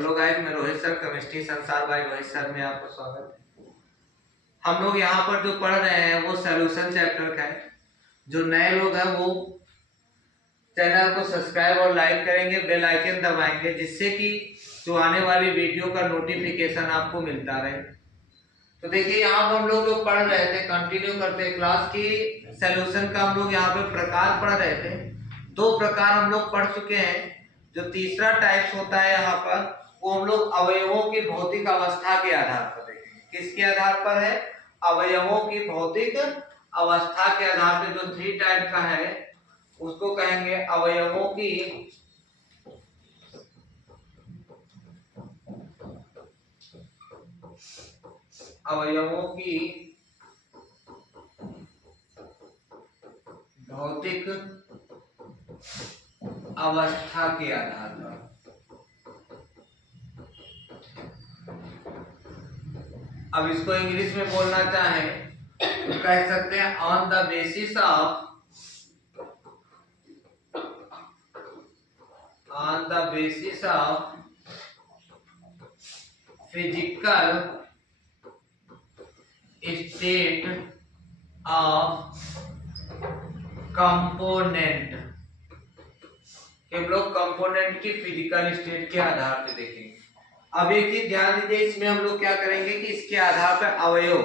Hello guys, मैं Rohit sir, chemistry संसार bye Rohit sir में आपका स्वागत है। हम लोग यहाँ पर जो पढ़ रहे हैं वो सॉल्यूशन चैप्टर का है। जो नए लोग हैं वो चैनल को सब्सक्राइब और लाइक करेंगे, बेल आइकन दबाएंगे, जिससे कि जो आने वाली वीडियो का नोटिफिकेशन आपको मिलता रहे। तो देखिए, यहाँ पर हम लोग जो पढ़ रहे थे, कंटिन्यू करते हैं क्लास की सॉल्यूशन का। हम लोग यहाँ पे प्रकार पढ़ रहे थे। 2 प्रकार हम लोग पढ़ चुके हैं। जो तीसरा टाइप्स होता है यहाँ पर, वो हम लोग अवयवों की भौतिक अवस्था के आधार पर देखेंगे। किसके आधार पर है? अवयवों की भौतिक अवस्था के आधार पर। जो 3 टाइप का है उसको कहेंगे अवयवों की भौतिक अवस्था के आधार पर। अब इसको इंग्लिश में बोलना चाहे तो कह सकते हैं on the basis of physical state of component. हम लोग कंपोनेंट की फिजिकल स्टेट के आधार पे देखेंगे। अब एक चीज ध्यान दीजिए, इसमें हम लोग क्या करेंगे कि इसके आधार पर अवयव,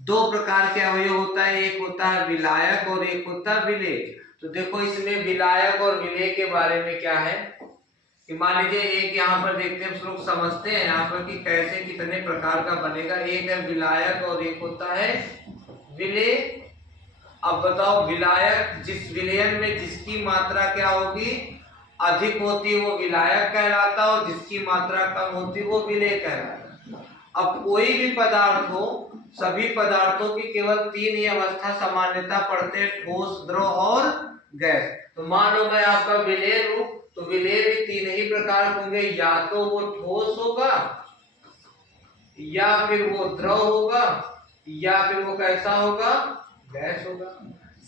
2 प्रकार के अवयव होता है। एक होता है विलायक और एक होता है विलेय। तो देखो, इसमें विलायक और विलेय के बारे में क्या है कि मान लीजिए एक यहाँ पर देखते हैं, हम लोग समझते हैं यहाँ पर कि कैसे कितने प्रकार का बनेगा। एक है विलायक और एक होता है विलेय। अब बताओ, विलायक जिस विलयन में जिसकी मात्रा क्या होगी, अधिक होती है, वो विलायक कहलाता है, और जिसकी मात्रा कम होती है वो विलेय कहलाता है। अब कोई भी पदार्थ हो, सभी पदार्थों की केवल 3 ही अवस्था सामान्यता पड़ते हैं, ठोस, द्रव और गैस। तो मान लो मैं आपका विलेय लूं, तो विलेय भी 3 ही प्रकार होंगे। या तो वो ठोस होगा, या फिर वो द्रव होगा, या फिर वो कैसा होगा, गैस होगा।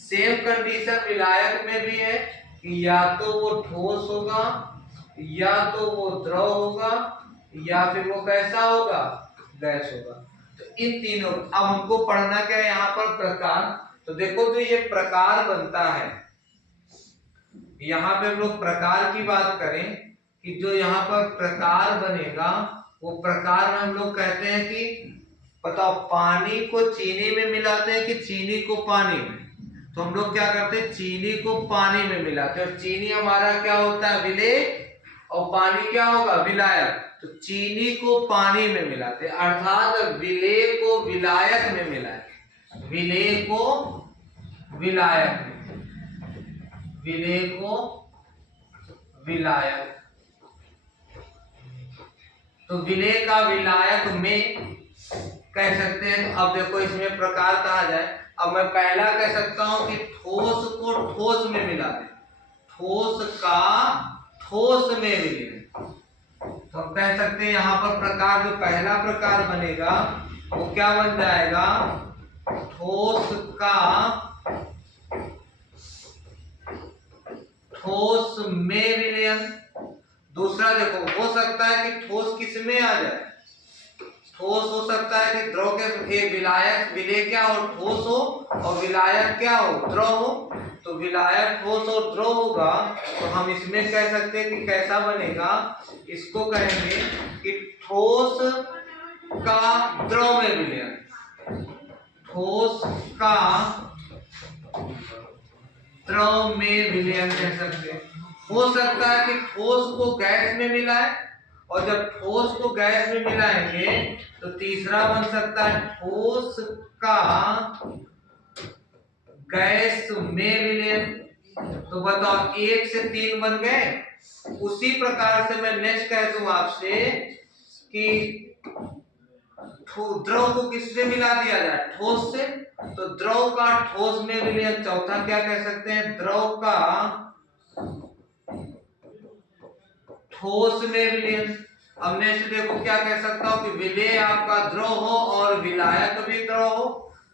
सेम कंडीशन विलायक में भी है कि या तो वो ठोस होगा, या तो वो द्रव होगा, या फिर वो कैसा होगा, गैस होगा। तो इन तीनों, अब हमको पढ़ना क्या है यहाँ पर, प्रकार। तो देखो, जो ये प्रकार बनता है, यहाँ पे हम लोग प्रकार की बात करें कि जो यहाँ पर प्रकार बनेगा, वो प्रकार में हम लोग कहते हैं कि बताओ, पानी को चीनी में मिलाते हैं कि चीनी को पानी में। तो हम लोग क्या करते हैं, चीनी को पानी में मिलाते हैं, और चीनी हमारा क्या होता है, विलेय, और पानी क्या होगा, विलायक। तो चीनी को पानी में मिलाते हैं, अर्थात विलेय को विलायक में मिलाएं, विलेय को विलायक में, विलेय को विलायक। तो विलेय का विलायक में कह सकते हैं। अब देखो, इसमें प्रकार कहा जाए, अब मैं पहला कह सकता हूं कि ठोस को ठोस में मिला दे, ठोस का ठोस में मिले। तो हम कह सकते हैं यहाँ पर प्रकार, जो पहला प्रकार बनेगा वो क्या बन जाएगा, ठोस का ठोस में विलयन। दूसरा देखो, हो सकता है कि ठोस किस में आ जाए, ठोस हो सकता है कि द्रव के, विलायक विलेय क्या हो, ठोस हो, और विलायक क्या हो, द्रव हो। तो विलायक ठोस और द्रव होगा, तो हम इसमें कह सकते हैं कि कैसा बनेगा, इसको कहेंगे कि ठोस का द्रव में विलयन, ठोस का द्रव में विलयन कह सकते हैं। हो सकता है कि ठोस को गैस में मिलाए, और जब ठोस को गैस में मिलाएंगे तो तीसरा बन सकता है ठोस का गैस में विलयन। तो बताओ, 1 से 3 बन गए। उसी प्रकार से मैं नेक्स्ट कह दूं आपसे कि द्रव को किससे मिला दिया जाए, ठोस से। तो द्रव का ठोस में विलयन। चौथा क्या कह सकते हैं, द्रव का ठोस में विलयन। अब नेक्स्ट देखो, क्या कह सकता हूं कि विलेय आपका द्रव हो और विलायक भी द्रव हो।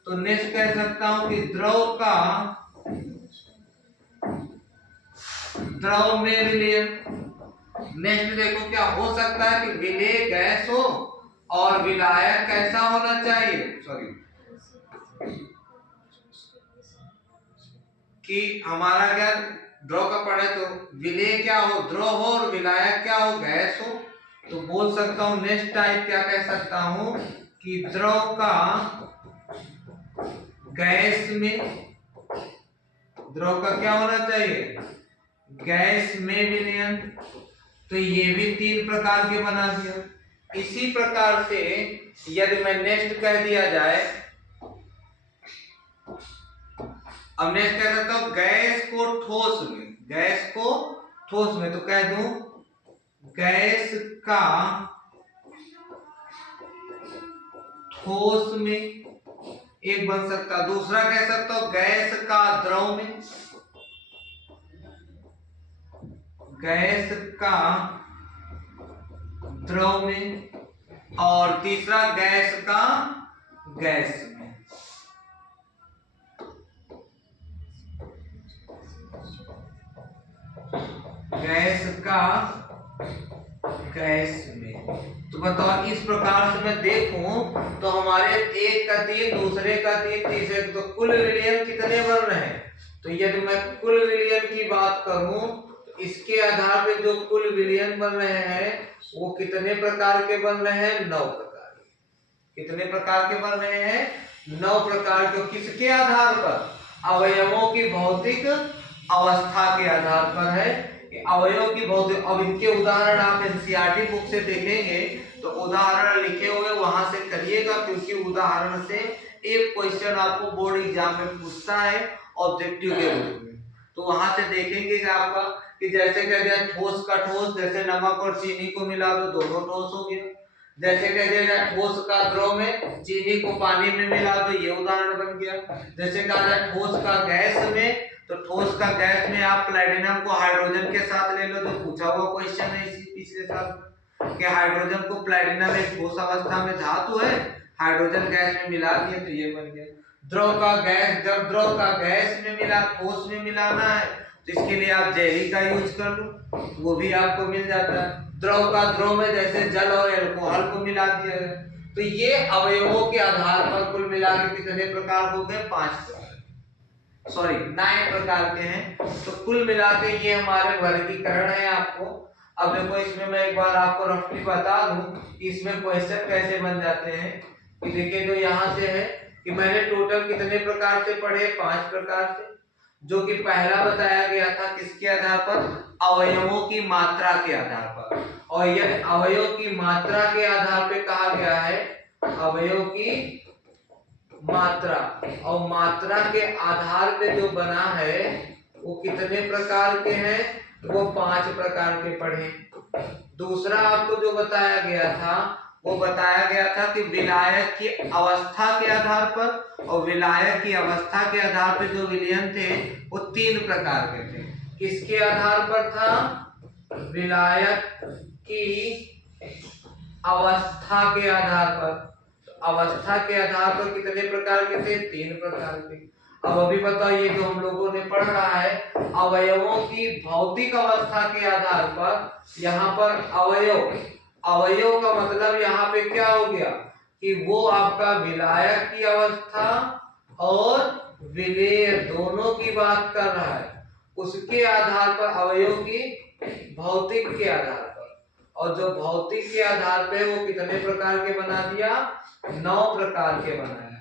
तो नेक्स्ट कह सकता हूं कि द्रव का द्रव में विलयन। नेक्स्ट देखो क्या हो सकता है कि विलेय गैस हो और विलायक कैसा होना चाहिए, सॉरी कि हमारा क्या ड्रॉ का पढ़े तो विलेय क्या हो, द्रव हो, और विलायक क्या हो, गैस हो। तो बोल सकता हूं नेक्स्ट टाइप क्या कह सकता हूं कि द्रव का गैस में, द्रव का क्या होना चाहिए, गैस में विलयन। तो ये भी 3 प्रकार के बना दिया। इसी प्रकार से यदि मैं नेक्स्ट कह दिया जाए, अब नेक्स्ट कह सकता हूं गैस को ठोस में, गैस को ठोस में, तो कह दूं गैस का ठोस में एक बन सकता, दूसरा कह सकता हूं गैस का द्रव में, गैस का द्रव में, और तीसरा गैस का गैस में। गैस का गैस में। तो बताओ इस प्रकार से मैं देखूं तो हमारे एक का 3, दूसरे का 3, तीसरे, तो कुल विलयन कितने बन रहे हैं। तो यदि मैं कुल विलयन की बात करूं तो इसके आधार पे जो कुल विलयन बन रहे हैं वो कितने प्रकार के बन रहे हैं, 9 प्रकार के। कितने प्रकार के बन रहे हैं, 9 प्रकार के। किसके आधार पर, अवयवों की भौतिक अवस्था के आधार पर है। अवयव की भौतिक, अब इनके उदाहरण आप एनसीईआरटी बुक से देखेंगे तो उदाहरण लिखे हुए वहां से करिएगा, क्योंकि उदाहरण से एक क्वेश्चन आपको बोर्ड एग्जाम में पूछता है ऑब्जेक्टिव के रूप में। तो वहां से देखेंगे कि आपका कि जैसे कह दिया ठोस का ठोस, जैसे नमक और चीनी को मिला दो, दोनों ठोस हो गया। जैसे कह दिया जाए ठोस का द्रव में, चीनी को पानी में मिला दो, ये उदाहरण बन गया। जैसे कहा जाए ठोस का गैस में, तो ठोस का गैस में आप प्लैटिनम को हाइड्रोजन के साथ ले लो, तो पूछा हुआ क्वेश्चन है इसी पिछले साल कि हाइड्रोजन को प्लैटिनम एक ठोस अवस्था में धातु है, हाइड्रोजन गैस में मिला दिया, तो ये बन गया। द्रव का गैस, जब द्रव का गैस में मिला, ठोस में मिलाना है तो इसके लिए आप जेली का यूज कर लो, वो भी आपको मिल जाता है। द्रव का द्रव में जैसे जल और एल्कोहल को मिला दिया है। तो ये अवयवों के आधार पर कुल मिला के कितने प्रकार हो गए, 5 प्रकार, सॉरी 9 प्रकार के हैं। तो कुल मिला के ये हमारे वर्गीकरण है आपको। अब देखो इसमें मैं एक बार आपको रफली बता दूं कि इसमें क्वेश्चन कैसे बन जाते हैं। कि देखिए जो यहाँ से है कि मैंने टोटल कितने प्रकार से पढ़े, 5 प्रकार से, जो कि पहला बताया गया था किसके आधार पर, अवयवों की मात्रा के आधार पर। और यह अवयव की मात्रा के आधार पे कहा गया है, अवयव की मात्रा, और मात्रा के आधार पे जो बना है वो कितने प्रकार के हैं, वो 5 प्रकार के पढ़े। दूसरा आपको जो बताया गया था वो बताया गया था कि विलायक की अवस्था के आधार पर, और विलायक की अवस्था के आधार पर जो विलयन थे वो 3 प्रकार के थे। किसके आधार पर था, विलायक की अवस्था के आधार पर। अवस्था के आधार पर कितने प्रकार के थे, 3 प्रकार के। अब अभी बताओ ये जो हम लोगों ने पढ़ रहा है अवयवों की भौतिक अवस्था के आधार पर, यहाँ पर अवयव, अवयव का मतलब यहाँ पे क्या हो गया कि वो आपका विलायक की अवस्था और विलेय दोनों की बात कर रहा है, उसके आधार पर, अवयव की भौतिक के आधार पर। और जो भौतिक के आधार पे वो कितने प्रकार के बना दिया, 9 प्रकार के बनाया।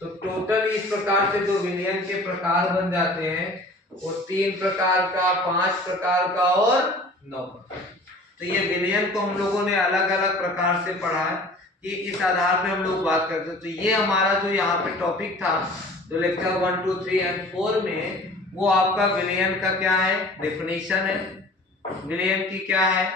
तो टोटल इस प्रकार से जो विलयन के प्रकार बन जाते हैं वो 3 प्रकार का, 5 प्रकार का और 9 प्रकार। तो ये विलयन को हम लोगों ने अलग अलग प्रकार से पढ़ा है कि इस आधार पे हम लोग बात करते हैं। तो ये हमारा जो यहाँ पे टॉपिक था जो लेक्चर 1, 2, 3 और 4 में, वो आपका विलयन का क्या है, डेफिनेशन है, विलयन की क्या है,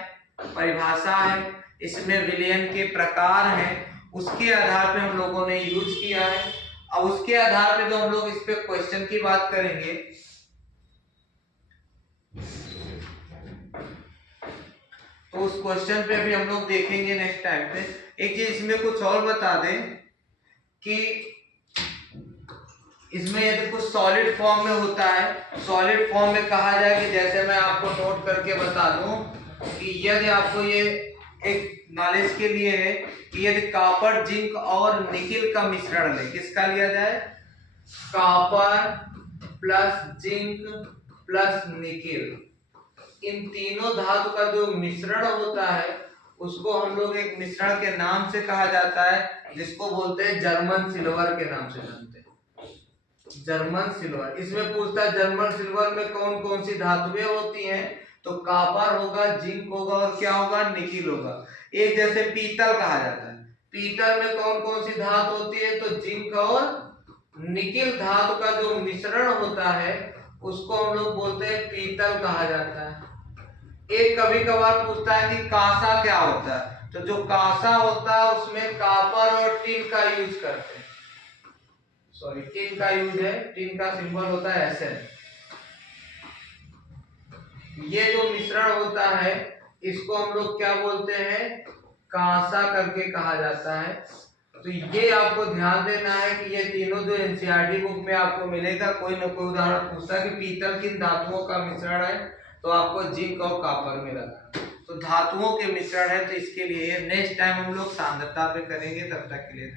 परिभाषा है, इसमें विलयन के प्रकार हैं, उसके आधार पे हम लोगों ने यूज किया है। अब उसके आधार पे जो हम लोग इस पे क्वेश्चन की बात करेंगे, तो उस क्वेश्चन पे अभी हम लोग देखेंगे नेक्स्ट टाइम पे। एक चीज इसमें कुछ और बता दें कि इसमें यदि कुछ सॉलिड फॉर्म में होता है, सॉलिड फॉर्म में कहा जाए कि जैसे मैं आपको नोट करके बता दूं कि यदि आपको ये एक नॉलेज के लिए है कि यदि कॉपर, जिंक और निकिल का मिश्रण ले, किसका लिया जाए? Copper plus zinc plus nickel, इन तीनों धातु का जो मिश्रण होता है उसको हम लोग एक मिश्रण के नाम से कहा जाता है, जिसको बोलते हैं जर्मन सिल्वर के नाम से जानते हैं, जर्मन सिल्वर। इसमें पूछता है जर्मन सिल्वर में कौन कौन सी धातुएं होती हैं, तो कॉपर होगा, जिंक होगा और क्या होगा? निकिल होगा। एक जैसे पीतल कहा जाता है, पीतल में कौन कौन सी धातु होती है, तो जिंक और निकिल धातु का जो मिश्रण होता है उसको हम लोग बोलते हैं पीतल कहा जाता है। एक कभी कभार पूछता है कि कांसा क्या होता है, तो जो कांसा होता है उसमें कॉपर और टिन का यूज करते हैं, सॉरी टिन का यूज है, टिन का सिंबल होता है Sn। ये जो मिश्रण होता है इसको हम लोग क्या बोलते हैं? कांसा करके कहा जाता है। तो ये आपको ध्यान देना है कि ये तीनों जो एनसीईआरटी बुक में आपको मिलेगा, कोई ना कोई उदाहरण पूछता है कि पीतल किन धातुओं का मिश्रण है, तो आपको जिंक और कॉपर में लगा, तो धातुओं के मिश्रण है। तो इसके लिए नेक्स्ट टाइम हम लोग सांद्रता पे करेंगे। तब तक के लिए